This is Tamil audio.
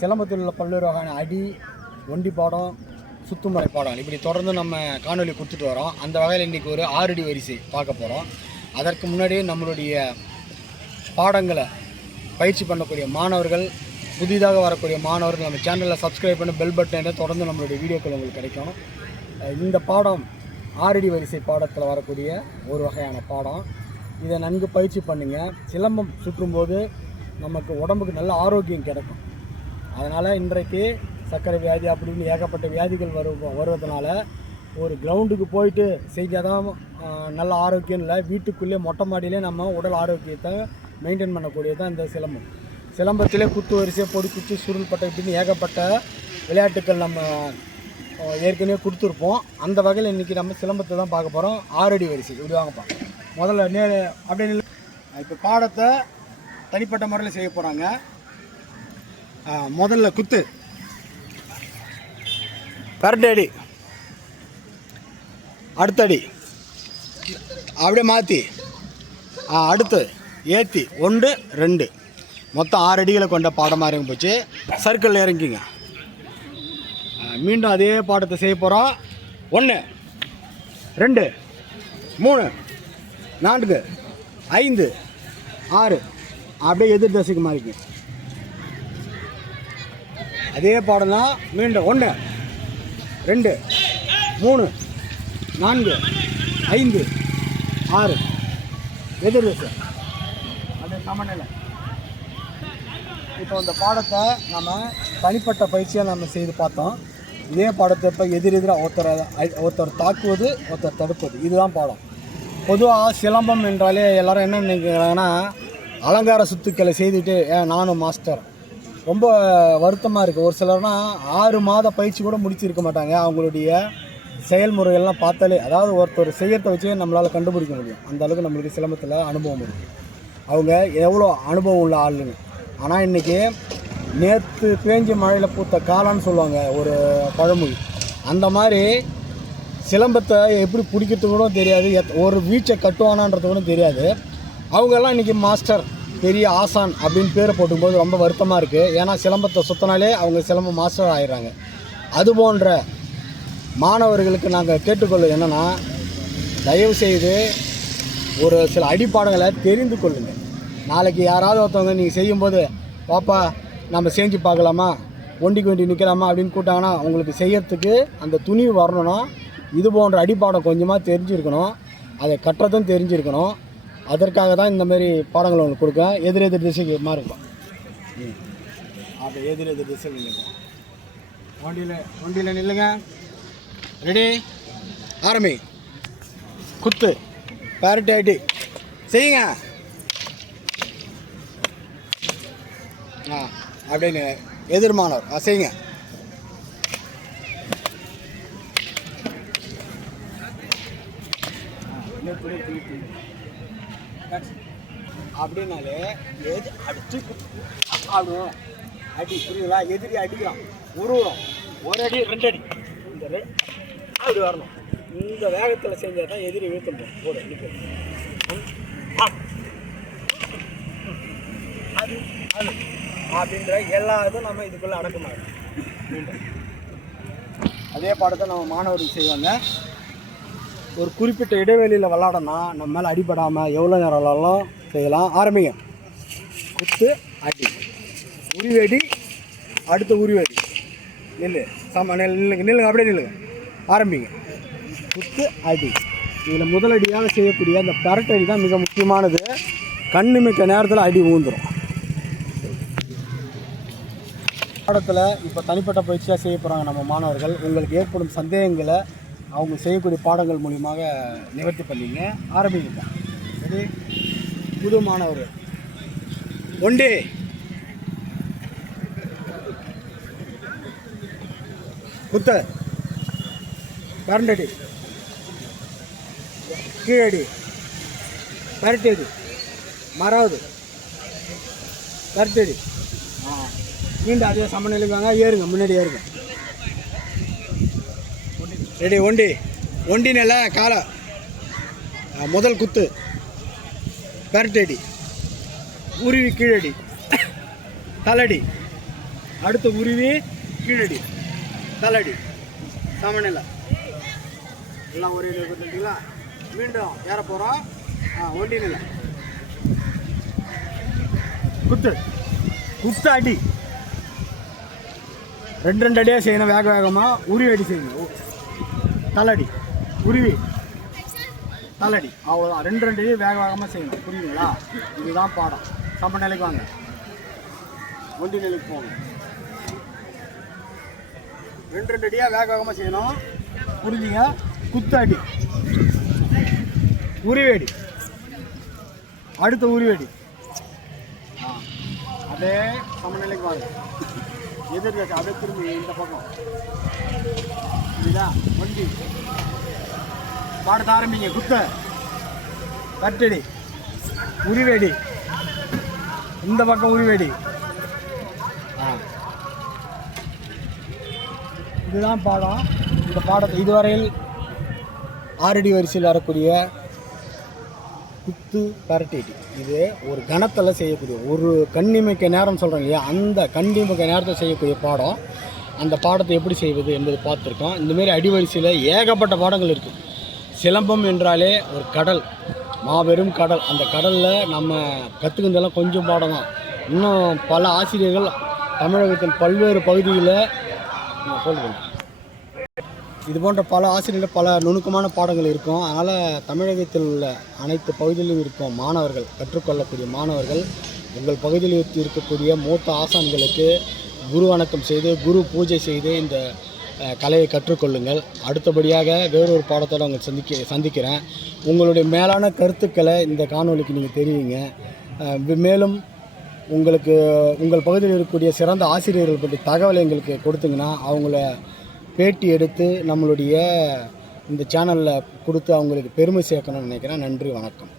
சிலம்பத்தில் உள்ள பல்வேறு வகையான அடி ஒண்டி பாடம் சுத்துமலை பாடம். இப்படி தொடர்ந்து நம்ம காணொலி கொடுத்துட்டு வரோம். அந்த வகையில் இன்றைக்கி ஒரு ஆறடி வரிசை பார்க்க போகிறோம் அதற்கு முன்னாடியே நம்மளுடைய பாடங்களை பயிற்சி பண்ணக்கூடிய மாணவர்கள் புதிதாக வரக்கூடிய மாணவர்கள் நம்ம சேனலில் சப்ஸ்கிரைப் பண்ணி பெல் பட்டனை தொடர்ந்து நம்மளுடைய வீடியோக்கள் உங்களுக்கு கிடைக்கும் இந்த பாடம் ஆறடி வரிசை பாடத்தில் வரக்கூடிய ஒரு வகையான பாடம். இதை நன்கு பயிற்சி பண்ணுங்கள் சிலம்பம் சுற்றும்போது நமக்கு உடம்புக்கு நல்ல ஆரோக்கியம் கிடைக்கும். அதனால் இன்றைக்கு சர்க்கரை வியாதி அப்படின்னு ஏகப்பட்ட வியாதிகள் வரு வருவதனால ஒரு கிரவுண்டுக்கு போயிட்டு செஞ்சால் தான் நல்ல ஆரோக்கியம் இல்லை. வீட்டுக்குள்ளே மொட்டை மாடியிலே நம்ம உடல் ஆரோக்கியத்தை மெயின்டைன் பண்ணக்கூடியது தான் இந்த சிலம்பம். சிலம்பத்திலே குத்து வரிசை பொடிக்குச்சி சுருள் பட்டை இப்படின்னு ஏகப்பட்ட விளையாட்டுக்கள் நம்ம ஏற்கனவே கொடுத்துருப்போம். அந்த வகையில் இன்றைக்கி நம்ம சிலம்பத்தை தான் பார்க்க போகிறோம் ஆறடி வரிசை. இப்படி வாங்கப்பா. முதல்ல நே அப்படியே இப்போ பாடத்தை தனிப்பட்ட முறையில் செய்ய போகிறாங்க முதல்ல குத்து. கரெக்ட் அடி. அடுத்த அடி. அப்படியே மாற்றி அடுத்து ஏற்றி ஒன்று ரெண்டு. மொத்தம் ஆறு அடிகளை கொண்ட பாடமாக இறங்கி போச்சு. சர்க்கிளில் இறங்கிங்க. மீண்டும் அதே பாடத்தை செய்ய போகிறோம் ஒன்று ரெண்டு மூணு நான்கு ஐந்து ஆறு. அப்படியே எதிர் தசைக்கு மாறிக்கு அதே பாடம் தான் மீண்டும். ஒன்று ரெண்டு மூணு நான்கு ஐந்து ஆறு. எதிர் சார் அது சமநிலை. இப்போ இந்த பாடத்தை நம்ம தனிப்பட்ட பயிற்சியாக நம்ம செய்து பார்த்தோம். இதே பாடத்தை இப்போ எதிர் எதிராக ஒருத்தரை ஒருத்தர் தாக்குவது ஒருத்தர் தடுப்பது. இதுதான் பாடம். பொதுவாக சிலம்பம் என்றாலே எல்லாரும் என்ன நினைக்கிறாங்கன்னா அலங்கார சுத்துக்களை செய்துட்டு ஏன் நானும் மாஸ்டர். ரொம்ப வருத்தமாக இருக்குது ஒரு சிலர்னா ஆறு மாத பயிற்சி கூட முடிச்சிருக்க மாட்டாங்க. அவங்களுடைய செயல்முறைகள்லாம் பார்த்தாலே அதாவது ஒருத்தர் செய்யறதை வச்சே நம்மளால் கண்டுபிடிக்க முடியும். அந்த அளவுக்கு நம்மளுக்கு சிலம்பத்தில் அனுபவம் இருக்குது அவங்க எவ்வளோ அனுபவம் உள்ள ஆளுங்க. ஆனால் இன்றைக்கி நேற்று பேஞ்ச மழையில் பூத்த காலான்னு சொல்லுவாங்க ஒரு பழமொழி. அந்த மாதிரி சிலம்பத்தை எப்படி பிடிக்கிறது கூட தெரியாது. எத் ஒரு வீச்சை கட்டுவானான்றது கூட தெரியாது. அவங்கெல்லாம் இன்றைக்கி மாஸ்டர். பெரிய ஆசான் அப்படின்னு பேரை போட்டுக்கும்போது ரொம்ப வருத்தமாக இருக்குது ஏன்னா சிலம்பத்தை சுத்தினாலே அவங்க சிலம்பம் மாஸ்டர் ஆயிடுறாங்க. அது போன்ற மாணவர்களுக்கு நாங்கள் கேட்டுக்கொள்வது என்னென்னா தயவு செய்து ஒரு சில அடிப்பாடங்களை தெரிந்து கொள்ளுங்கள் நாளைக்கு யாராவது ஒருத்தவங்க நீங்கள் செய்யும்போது பாப்பா நம்ம செஞ்சு பார்க்கலாமா? ஒண்டிக்கு ஒண்டி நிற்கலாமா அப்படின்னு கூட்டாங்கன்னா உங்களுக்கு செய்யறதுக்கு அந்த துணிவு வரணும்னா இது போன்ற அடிப்பாடம் கொஞ்சமாக தெரிஞ்சிருக்கணும். அதை கட்டுறதும் தெரிஞ்சிருக்கணும். அதற்காக தான் இந்த மாதிரி பாடங்களை உங்களுக்கு கொடுக்குறேன். எதிர் எதிர் திசைக்கு மாறுப்பா அப்போ அப்படி எதிர் எதிர் திசை நில்லுங்க. வண்டியில் வண்டியில் நில்லுங்க. ரெடி ஆரம்பி. குத்து. பேரட்டி ஐடி செய்யுங்க. ஆ அப்படின்னு எதிர்மானவர் ஆ செய்யுங்க. அப்படின்னாலே எது அடிச்சு ஆடுவோம் அடி புரியுங்களா எதிரி அடிக்கலாம் உருவம் ஒரு அடி ரெண்டு அடி. இந்த அப்படி வரணும். இந்த வேகத்தில் செஞ்சால் தான் எதிரி வீழ்த்தணும் போட நிற்கும் அது அது. அப்படின்ற எல்லா இதுவும் நம்ம இதுக்குள்ளே அடக்கமாகும் மீண்டும். அதே பாடத்தை நம்ம மாணவர்கள் செய்வாங்க. ஒரு குறிப்பிட்ட இடைவெளியில் விளாடனா நம்ம மேலே அடிபடாமல் எவ்வளோ நேரம் விளாடலாம்? செய்யலாம். ஆரம்பிங்க. குத்து அடி. உரிவடி அடுத்த உரிவடி. நெல் சம நெல் நில்லுங்க. நில்லுங்க அப்படியே நில்லுங்க. ஆரம்பிங்க. குத்து அடி. இதில் முதலடியாக செய்யக்கூடிய அந்த பரட்டடி தான் மிக முக்கியமானது. கண்ணு மிக்க நேரத்தில் அடி ஊந்துடும் பாடத்தில் இப்போ தனிப்பட்ட பயிற்சியாக செய்ய போகிறாங்க நம்ம மாணவர்கள். உங்களுக்கு ஏற்படும் சந்தேகங்களை அவங்க செய்யக்கூடிய பாடங்கள் மூலியமாக நிவர்த்தி பண்ணிங்க ஆரம்பிங்க சரி? புது மாணவர் ஒன்றே. குத்த பரண்டடி கீழடி. பரட்டடி மறாவது. பரட்டடி மீண்டும் அதே சமநிலைக்கு வாங்க. ஏறுங்க. முன்னாடி ஏறுங்க. ரெடி ஒண்டி. ஒண்டி நில காலை. முதல் குத்து. பெரட்டடி உருவி கீழடி. தலடி. அடுத்து உருவி கீழடி. தலடி. சமநிலை. எல்லாம் ஒரே நிலைங்களா மீண்டும் ஏற போகிறோம் ஆ ஒண்டி நில. குத்து. குத்து அடி ரெண்டு ரெண்டு அடியாக செய்யணும். வேக வேகமாக உருவி அடி செய்யணும். தலடி குருவி. தலடி. அவ்வளோதான் ரெண்டு ரெண்டு அடி வேக வேகமாக செய்யணும். புரியுதுங்களா? இதுதான் பாடம். சம்ப நிலைக்கு வாங்க. ஒண்டி நிலைக்கு போங்க. ரெண்டு ரெண்டு அடியாக வேக வேகமாக செய்யணும். புரிஞ்சுங்க? குத்தாடி. உரிவேடி. அடுத்த உரிவேடி. ஆ. அதே சமநிலைக்கு வாங்க. எதிர்க்க அதை திரும்பி இந்த பக்கம். புரியுதா வண்டி. பாடத்த ஆரம்பிங்க. குத்த. கட்டடி. உரிவேடி. இந்த பக்கம் உரிவேடி. இதுதான் பாடம். இந்த பாடத்தை இதுவரையில் ஆறடி வரிசையில் வரக்கூடிய குத்து பரட்டேட்டி இது ஒரு கணத்தில் செய்யக்கூடிய ஒரு கண்ணிமைக்க நேரம் சொல்கிறோம் இல்லையா? அந்த கண்ணிமைக்க நேரத்தில் செய்யக்கூடிய பாடம். அந்த பாடத்தை எப்படி செய்வது என்பது பார்த்துருக்கோம். இந்தமாரி அடிவரிசையில் ஏகப்பட்ட பாடங்கள் இருக்குது சிலம்பம் என்றாலே ஒரு கடல் மாபெரும் கடல். அந்த கடலில் நம்ம கற்றுக்கிறதெல்லாம் கொஞ்சம் பாடம் தான் இன்னும் பல ஆசிரியர்கள் தமிழகத்தின் பல்வேறு பகுதியில் சொல்லுங்கள் இது போன்ற பல ஆசிரியர்கள் பல நுணுக்கமான பாடங்கள் இருக்கும். அதனால் தமிழகத்தில் உள்ள அனைத்து பகுதியிலும் இருக்கும் மாணவர்கள் கற்றுக்கொள்ளக்கூடிய மாணவர்கள் உங்கள் பகுதியில் இருக்கக்கூடிய மூத்த ஆசான்களுக்கு குரு வணக்கம் செய்து குரு பூஜை செய்து இந்த கலையை கற்றுக்கொள்ளுங்கள். அடுத்தபடியாக வேறொரு பாடத்தோடு உங்களை சந்திக்க சந்திக்கிறேன். உங்களுடைய மேலான கருத்துக்களை இந்த காணொலிக்கு நீங்கள் தெரிவிங்க. மேலும் உங்களுக்கு உங்கள் பகுதியில் இருக்கக்கூடிய சிறந்த ஆசிரியர்கள் பற்றி தகவலை எங்களுக்கு கொடுத்தீங்கன்னா அவங்கள பேட்டி எடுத்து நம்மளுடைய இந்த சேனலில் கொடுத்து அவங்களுக்கு பெருமை சேர்க்கணும்னு நினைக்கிறேன். நன்றி வணக்கம்.